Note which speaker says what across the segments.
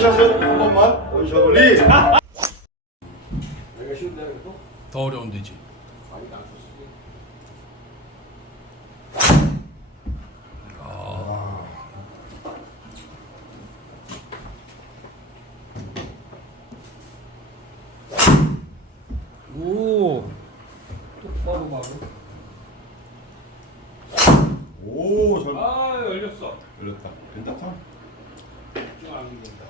Speaker 1: 원샷은 한 번만 원샷 올리.
Speaker 2: 내가 쉬운데 그래도?
Speaker 3: 더 어려운 데지.
Speaker 2: 많이 안 줬으니.
Speaker 3: 오. 똑바로 가고.
Speaker 1: 오, 잘
Speaker 3: 아 열렸어.
Speaker 1: 열렸다. 펜타탄.
Speaker 3: 집중 안 된다.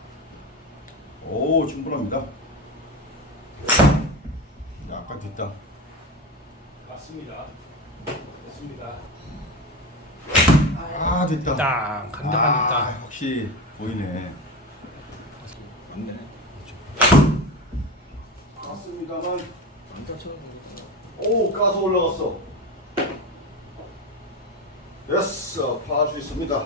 Speaker 1: 오, 충분합니다. 약간 뒷땅.
Speaker 3: 맞습니다. 됐습니다.
Speaker 1: 아, 뒷땅.
Speaker 3: 땅 간단한 땅.
Speaker 1: 역시 보이네. 맞네. 맞습니다만. 오, 까서 올라갔어. 됐어, 파할 수 있습니다.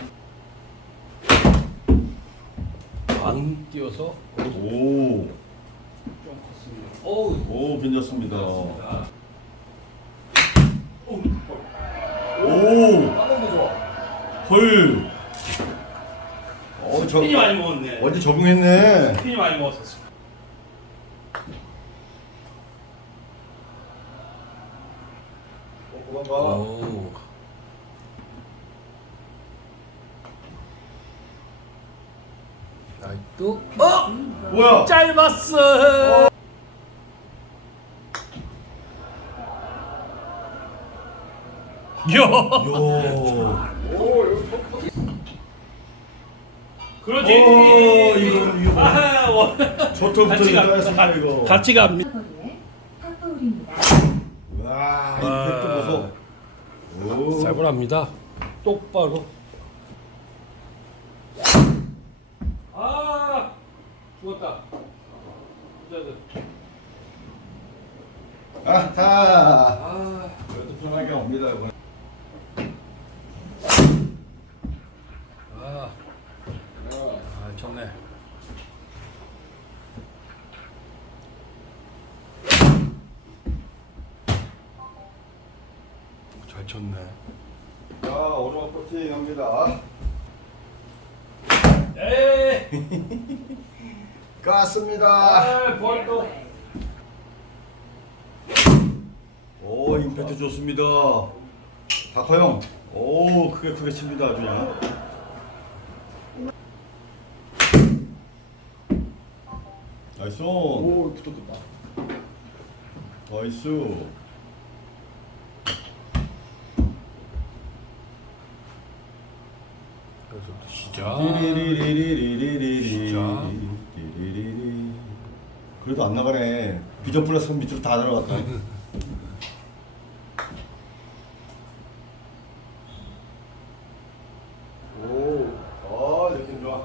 Speaker 3: 안 뛰어서
Speaker 1: 오,
Speaker 3: 좀 컸습니다. 오.
Speaker 1: 오, 괜찮습니다.
Speaker 3: 오.
Speaker 1: 오,
Speaker 2: 빠는 게 좋아.
Speaker 1: 헐.
Speaker 3: 스피니 많이 먹었네.
Speaker 1: 언제 적응했네.
Speaker 3: 스피니 많이 먹었었어.
Speaker 1: 그만 가.
Speaker 3: 오. 나이또
Speaker 1: 뭐야?
Speaker 3: 짧았어. 야.
Speaker 1: 요.
Speaker 3: 그러지.
Speaker 1: 이거.
Speaker 3: 아하. 원.
Speaker 1: 저토부터
Speaker 3: 같이 가.
Speaker 1: 했습니다 이거.
Speaker 3: 같이 갑니다.
Speaker 1: 와, 이 팩도 보소. 오.
Speaker 3: 살벌합니다. 똑바로. 아, 죽었다. 부자들.
Speaker 1: 아하.
Speaker 3: 아,
Speaker 1: 그래도 편하게 옵니다 이번.
Speaker 3: 좋네. 잘 쳤네.
Speaker 1: 자, 오르막 퍼팅 합니다.
Speaker 3: 에이,
Speaker 1: 깠습니다.
Speaker 3: 아, 벌도.
Speaker 1: 오, 임팩트 좋습니다. 박화영. 오, 크게 칩니다 아주 그냥. 나이스.
Speaker 2: 오, 붙었다.
Speaker 1: 나이스.
Speaker 3: 그래서 또 시작.
Speaker 1: 리리리리리리리리.
Speaker 3: 진짜?
Speaker 1: 리리리리. 그래도 안 나가네. 비전 플러스 밑으로 다 들어갔다. 오, 느낌 좋아.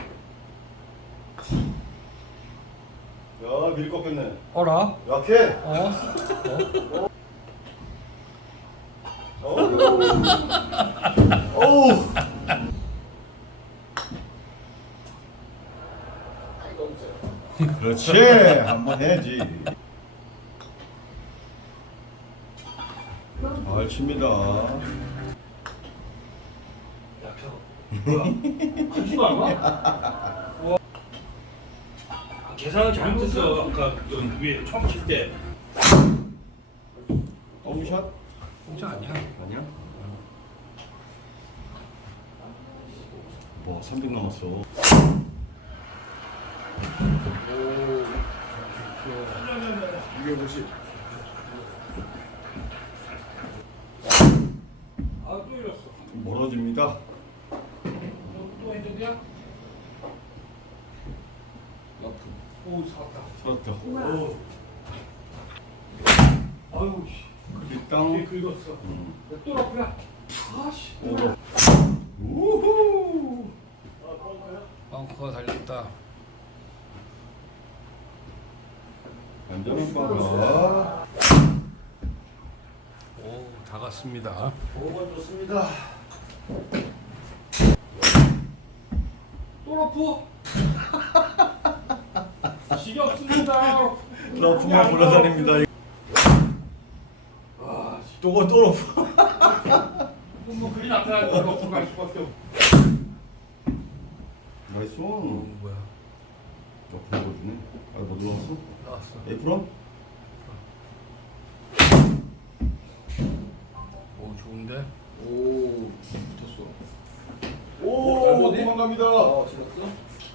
Speaker 1: 야, 미리 꺾였네.
Speaker 3: 어라?
Speaker 1: 약해. 어우. 그렇지. 한번 해야지. 잘 칩니다.
Speaker 3: 크지도 않아? 계산을 잘못했어. 아까 그 위에 처음 칠 때.
Speaker 1: 홈샷?
Speaker 3: 공짜 아니야.
Speaker 1: 아니야? 뭐 300 남았어.
Speaker 2: 이게 뭐지?
Speaker 3: 아, 또 이랬어.
Speaker 1: 멀어집니다.
Speaker 3: 또 해적이야?
Speaker 2: 러프.
Speaker 3: 오, 살았다.
Speaker 1: 살았다.
Speaker 3: 오. 아유, 씨.
Speaker 1: 일당.
Speaker 3: 뒤에 긁었어. 또 러프야. 아씨.
Speaker 1: 오로. 우후.
Speaker 3: 벙커가 달렸다.
Speaker 1: 안전한 바가.
Speaker 3: 오, 다 갔습니다.
Speaker 1: 5번 좋습니다.
Speaker 3: 또 러프? 지겹습니다.
Speaker 1: 러프만 굴러다닙니다.
Speaker 3: 아, 씨.
Speaker 1: 또 러프.
Speaker 3: 뭐 그리 나타나고 러프 갈 수밖에 없.
Speaker 1: 나이스.
Speaker 3: 뭐야?
Speaker 1: 옆으로 보여주네. 아, 뭐 들어왔어?
Speaker 3: 나왔어.
Speaker 1: 에프런?
Speaker 3: 오 좋은데?
Speaker 2: 오 붙었어.
Speaker 1: 오,
Speaker 2: 잘 보네?
Speaker 1: 도망갑니다.
Speaker 2: 찍었어?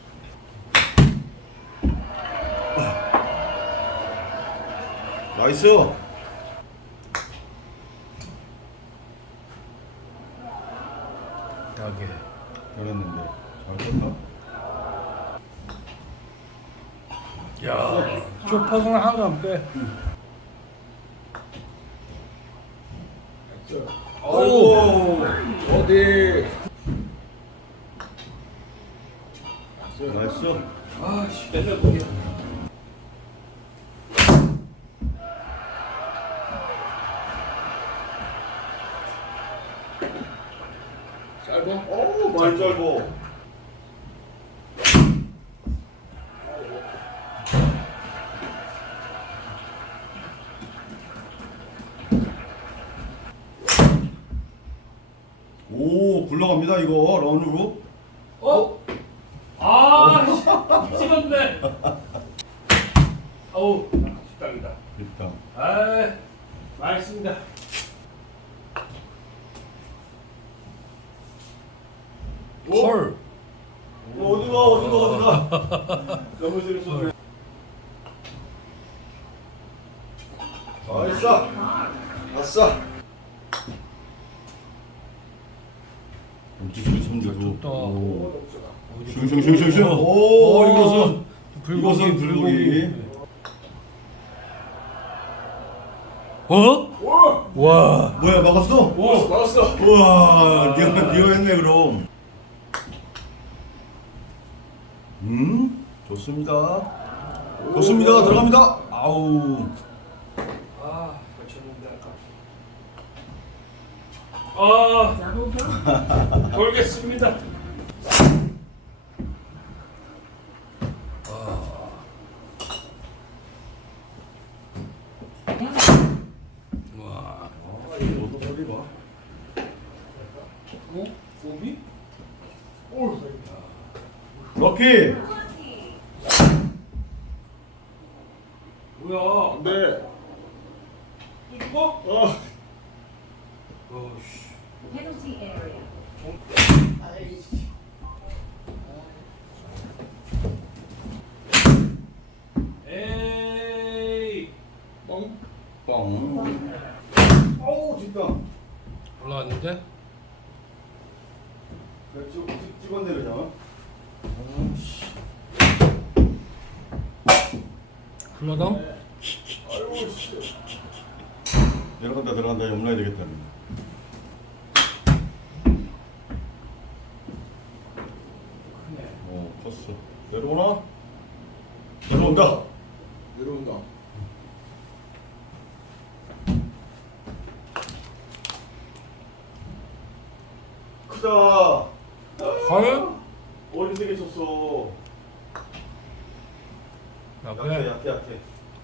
Speaker 1: 나이스.
Speaker 3: 야게.
Speaker 1: 잘했는데. 잘 쳤다.
Speaker 3: 야, 쇼파는 하나도 안 빼.
Speaker 2: 아이고 어디?
Speaker 1: 나이스.
Speaker 3: 아씨, 맨날 보게.
Speaker 2: 짧아?
Speaker 1: 오, 많이 짧어. 오, 굴러갑니다 이거 런으로.
Speaker 3: 어? 아, 찍었네. 어우, 식당이다.
Speaker 1: 일단
Speaker 3: 아, 맛있습니다. 헐.
Speaker 1: 어디가 너무 재밌었네. 아싸 아싸. 엄지소리 선대도.
Speaker 3: 좋다.
Speaker 1: 슝슝슝슝슝.
Speaker 3: 오,
Speaker 1: 오,
Speaker 3: 이것은 불고기,
Speaker 1: 이것은 불고기.
Speaker 3: 어? 와.
Speaker 1: 뭐야 막았어?
Speaker 2: 오 나왔어.
Speaker 1: 우와, 니어했네 그럼. 좋습니다. 좋습니다. 들어갑니다. 아우.
Speaker 3: 아, 잘 쳤는데 아까. 아, 돌겠습니다. 와.
Speaker 1: 너도 소리 봐.
Speaker 3: 어? 고비?
Speaker 2: 오
Speaker 1: 럭키.
Speaker 3: 뭐야?
Speaker 2: 안돼.
Speaker 3: 또 죽어? 어씨.
Speaker 4: Penalty area.
Speaker 3: 에이.
Speaker 2: 뻥.
Speaker 1: 뻥. 어우 진짜.
Speaker 3: 올라왔는데?
Speaker 1: 찍었네 그냥.
Speaker 3: 굴러담?
Speaker 2: 아이고 씨.
Speaker 1: 내려간다 염라야 되겠다.
Speaker 3: 크네.
Speaker 1: 컸어. 내려오나? 내려온다.
Speaker 2: 내려온다.
Speaker 1: 크다.
Speaker 3: 헐?
Speaker 1: 어린데게 쳤어.
Speaker 3: 약해.
Speaker 1: 약해.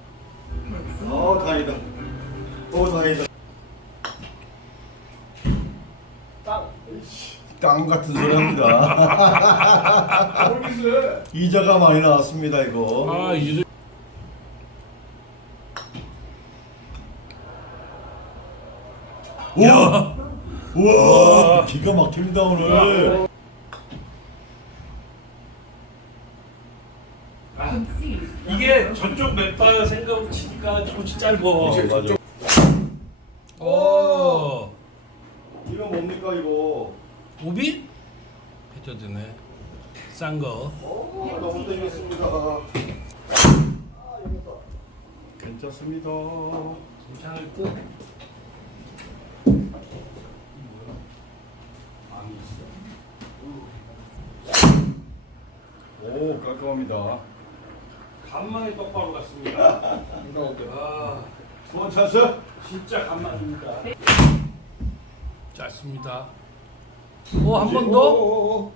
Speaker 1: 다행이다. 다행이다.
Speaker 2: 땅. 에이씨.
Speaker 1: 땅 같은 소리 합니다.
Speaker 2: 모르겠어.
Speaker 1: 이자가 많이 나왔습니다 이거.
Speaker 3: 아, 이제
Speaker 1: 우와. 우와. 기가 막힙니다 오늘.
Speaker 4: Concede.
Speaker 3: 이게 저쪽 맵바 생각 치니까 조금씩 짧아.
Speaker 1: 맞아.
Speaker 3: 오.
Speaker 1: 이거 뭡니까 이거?
Speaker 3: 오비? 해저드네. 싼 거.
Speaker 1: 너무 땡겼습니다. 괜찮습니다.
Speaker 3: 괜찮을 듯.
Speaker 1: 오 깔끔합니다.
Speaker 3: 간만에 똑바로 갔습니다.
Speaker 2: 가운데.
Speaker 3: 아,
Speaker 1: 수원 찬스.
Speaker 3: 진짜 간만입니다. 짧습니다. 오, 한 번 더.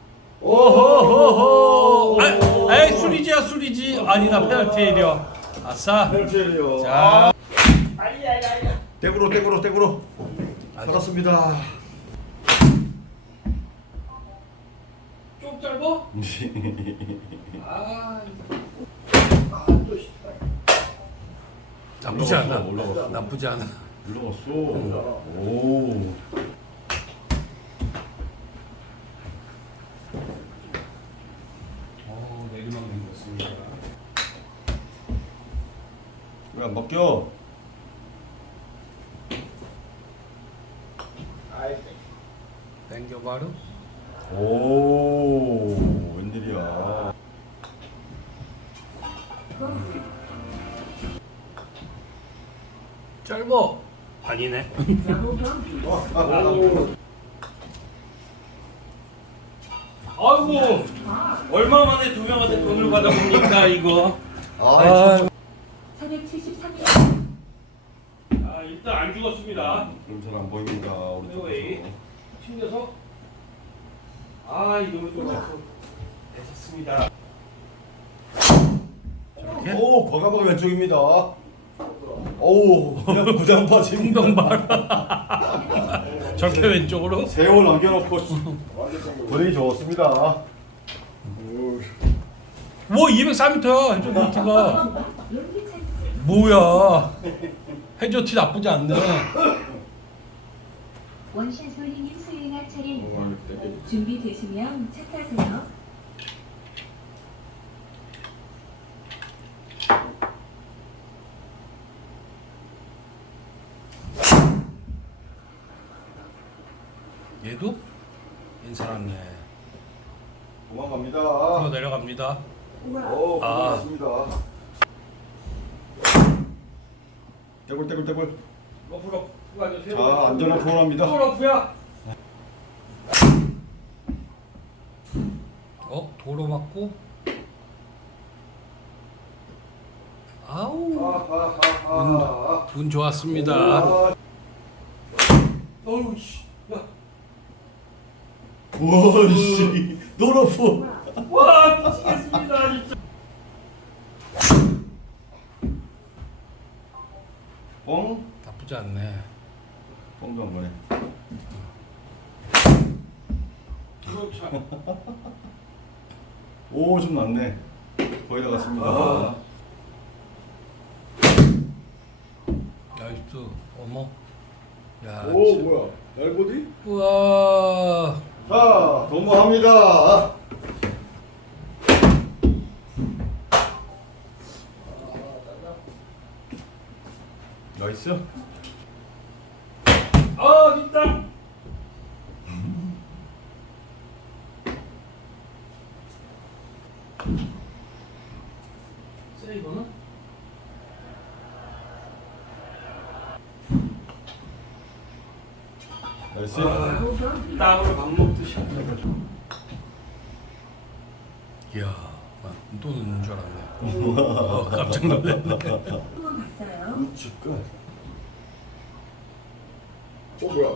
Speaker 3: 오호호호. 에이, 수리지야, 수리지. 아니다, 페널티 에리어. 아싸.
Speaker 1: 펼쳐요.
Speaker 3: 자. 짧아? 아,
Speaker 2: 아또 싶다.
Speaker 3: 나쁘지 않아.
Speaker 1: 올라갔어.
Speaker 3: 나쁘지 않아.
Speaker 1: 올라갔어. 오.
Speaker 3: 내리막 생겼습니다.
Speaker 1: 왜 안 바뀌어?
Speaker 2: 아이
Speaker 3: 땡겨 바로.
Speaker 1: 오. 웬일이야.
Speaker 3: 짧어. 아니네. 아이고, 얼마 만에 두 명한테 돈을 받아봅니까 이거?
Speaker 1: 아,
Speaker 4: 473m.
Speaker 3: 아, 일단 안 죽었습니다.
Speaker 1: 그럼 잘 안 보입니다.
Speaker 3: 페어웨이
Speaker 1: 오른쪽에서.
Speaker 3: 튕겨서. 아, 이놈을 좀 됐었습니다. 저렇게?
Speaker 1: 오, 과감하게 왼쪽입니다. 오, 그냥 고장 빠진
Speaker 3: 풍덩발. 저렇게 왼쪽으로.
Speaker 1: 세월 남겨놓고
Speaker 2: 완전 생각.
Speaker 1: 거리 좋습니다.
Speaker 3: 뭐 204m야 해저 티가.
Speaker 4: 롱기 찬스.
Speaker 3: 뭐야? 해저 티 나쁘지 않네.
Speaker 4: 원샷 솔리님 수행할 차례입니다.
Speaker 2: 어, 이렇게 땡겨지.
Speaker 4: 준비되시면 차 타세요.
Speaker 3: 얘도 괜찮았네.
Speaker 1: 도망갑니다.
Speaker 3: 풀어 내려갑니다.
Speaker 1: 오,
Speaker 3: 아.
Speaker 1: 고맙습니다. 떼굴.
Speaker 3: 러프로 아주
Speaker 1: 자, 안전한 투혼합니다.
Speaker 3: 러프야. 도로 맞고. 아우.
Speaker 1: 아하하하.
Speaker 3: 운 좋았습니다.
Speaker 1: 아,
Speaker 3: 어우 씨. 야.
Speaker 1: 우와, 씨. 노러프.
Speaker 3: 와 미치겠습니다 진짜.
Speaker 1: 뻥?
Speaker 3: 나쁘지 않네.
Speaker 1: 뻥도 안 가네.
Speaker 3: 그렇죠.
Speaker 1: 오, 좀 낫네. 거의 다 갔습니다.
Speaker 3: 아. 나이스. 어머. 야.
Speaker 2: 오
Speaker 3: 진짜.
Speaker 2: 뭐야? 날보디?
Speaker 3: 우와.
Speaker 1: 자, 도모합니다. 나이스.
Speaker 3: 아 진짜. 세이버는?
Speaker 1: 나이스.
Speaker 3: 땀을 밥 먹듯이. 이야, 또 넣는 줄 알았네. 깜짝 놀랐네.
Speaker 4: 한번 봤어요.
Speaker 1: 우측 끝.
Speaker 2: 어 뭐야?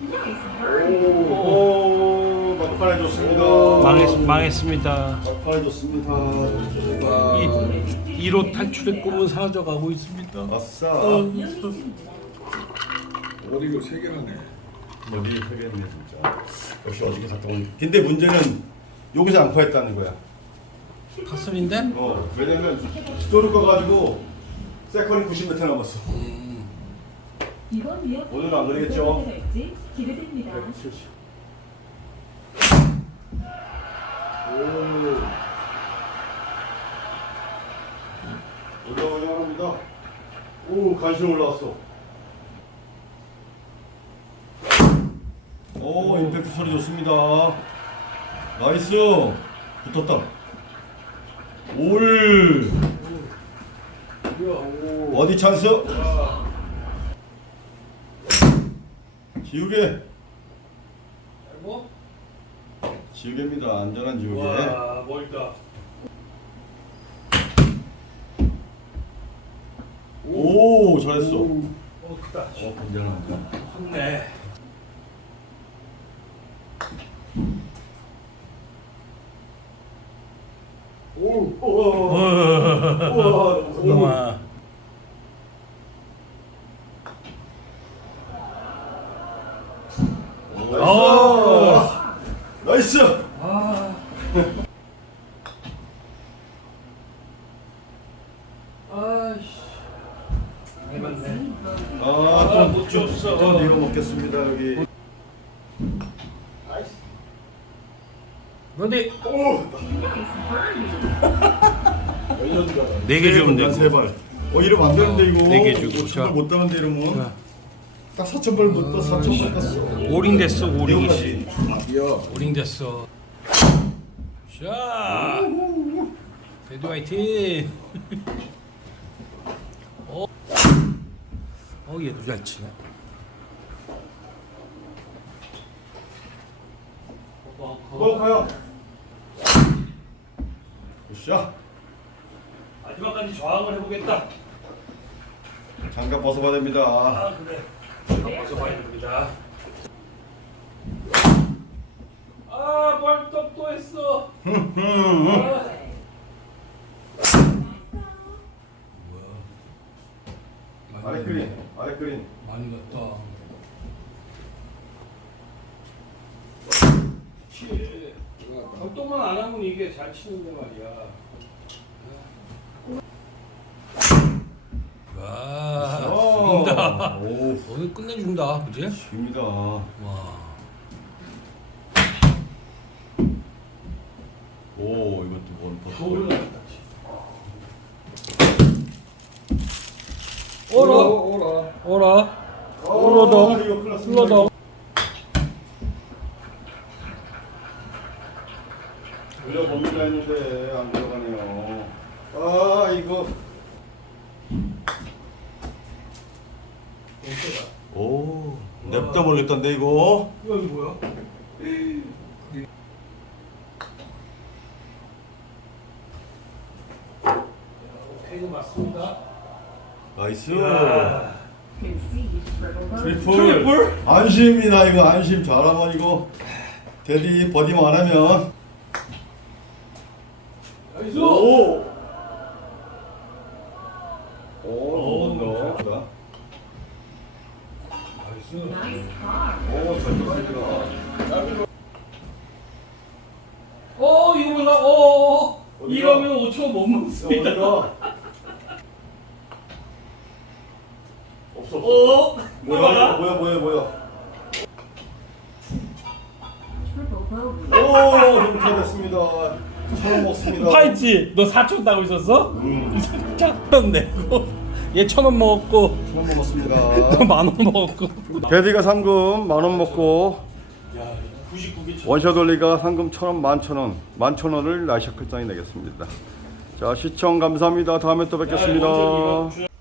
Speaker 1: 오, 막판에 좋습니다.
Speaker 3: 망했습니다.
Speaker 1: 막판에 좋습니다.
Speaker 3: 2로 탈출의 꿈은 사라져 가고 있습니다.
Speaker 1: 아싸.
Speaker 2: 어디로 세 개라네.
Speaker 1: 어디 세겠네 진짜. 역시 어저께 갔다 온. 근데 문제는 여기서 안 파했다는 거야.
Speaker 3: 파슬인데?
Speaker 1: 왜냐면 쪼르 가가지고 세컨이 90m 남았어.
Speaker 4: 이번 위협
Speaker 1: 오늘은 안 그러겠죠?
Speaker 4: 될지 기대됩니다.
Speaker 1: 올라가기 바랍니다. 오, 간신히 올라왔어. 오, 임팩트 소리 좋습니다. 나이스. 붙었다. 올. 어디 찬스? 지우개.
Speaker 3: 뭐?
Speaker 1: 지우개입니다. 안전한 지우개.
Speaker 3: 와, 멀다.
Speaker 1: 오, 잘했어.
Speaker 3: 크다.
Speaker 1: 안전합니다.
Speaker 3: 확네.
Speaker 1: 오, 우와,
Speaker 3: 우와.
Speaker 1: 나이스.
Speaker 3: 아, 그런데
Speaker 2: 레전드가
Speaker 3: 4개 주면 되고.
Speaker 1: 세 발. 이러면 안 되는데 이거.
Speaker 3: 네개 주고.
Speaker 1: 5,000발 못 따는데 이러면.
Speaker 3: 자.
Speaker 1: 딱 4,000발 못 따. 4,000발 땄어.
Speaker 3: 오링 됐어, 오링이.
Speaker 1: 이거까지.
Speaker 2: 이야.
Speaker 3: 오링 됐어. 자, 데드 화이팅. 얘도 잘 치네.
Speaker 1: 가요. 굿샷.
Speaker 3: 마지막까지 저항을 해보겠다.
Speaker 1: 장갑 벗어봐야 됩니다.
Speaker 3: 그래. 벗어봐야 됩니다. 벌떡 또 했어.
Speaker 1: 아래 그린. 아래 그린.
Speaker 3: 많이 갔다. 벌떡만 안 하면 이게 잘 치는데 말이야. 와, 죽인다.
Speaker 1: 오,
Speaker 3: 오늘 끝내준다, 그지?
Speaker 1: 죽입니다.
Speaker 3: 와.
Speaker 1: 오, 이것도 원퍼.
Speaker 3: 거울로
Speaker 2: 오라.
Speaker 3: 오라.
Speaker 1: 이거 큰일 났습니다.
Speaker 3: 슬러덩.
Speaker 1: 올려봅니다 했는데 안 들어가네요. 이거. 오, 냅다 모르겠던데 이거.
Speaker 3: 이거 뭐야? 오케이, 맞습니다.
Speaker 1: 나이스.
Speaker 4: 트리플
Speaker 1: 트리플. 안심입니다 이거. 안심 잘하면 이거 데디 버디만 안 하면.
Speaker 3: 나이스.
Speaker 1: 오,
Speaker 3: 너무
Speaker 1: 좋다.
Speaker 3: 나이스.
Speaker 4: 나이스 파.
Speaker 1: 잘 쳤습니다.
Speaker 3: 이거 몰라.
Speaker 1: 어디가?
Speaker 3: 이러면 5초 못 먹습니다.
Speaker 1: 어디가? 없어. 뭐야?
Speaker 4: 트리플 보기.
Speaker 1: 이렇게 됐습니다. 처음 먹습니다.
Speaker 3: 파이치, 너 4초 따고 있었어? 1,000원 내고 얘 1,000원 먹었고
Speaker 1: 처음 먹었습니다.
Speaker 3: 너 10,000원 먹었고.
Speaker 1: 데디가 상금 10,000원 먹고
Speaker 3: 야, 99개
Speaker 1: 원샷 올리가 상금 1,000원, 11,000원, 11,000원을 나이샤클장이 내겠습니다. 자, 시청 감사합니다. 다음에 또 뵙겠습니다.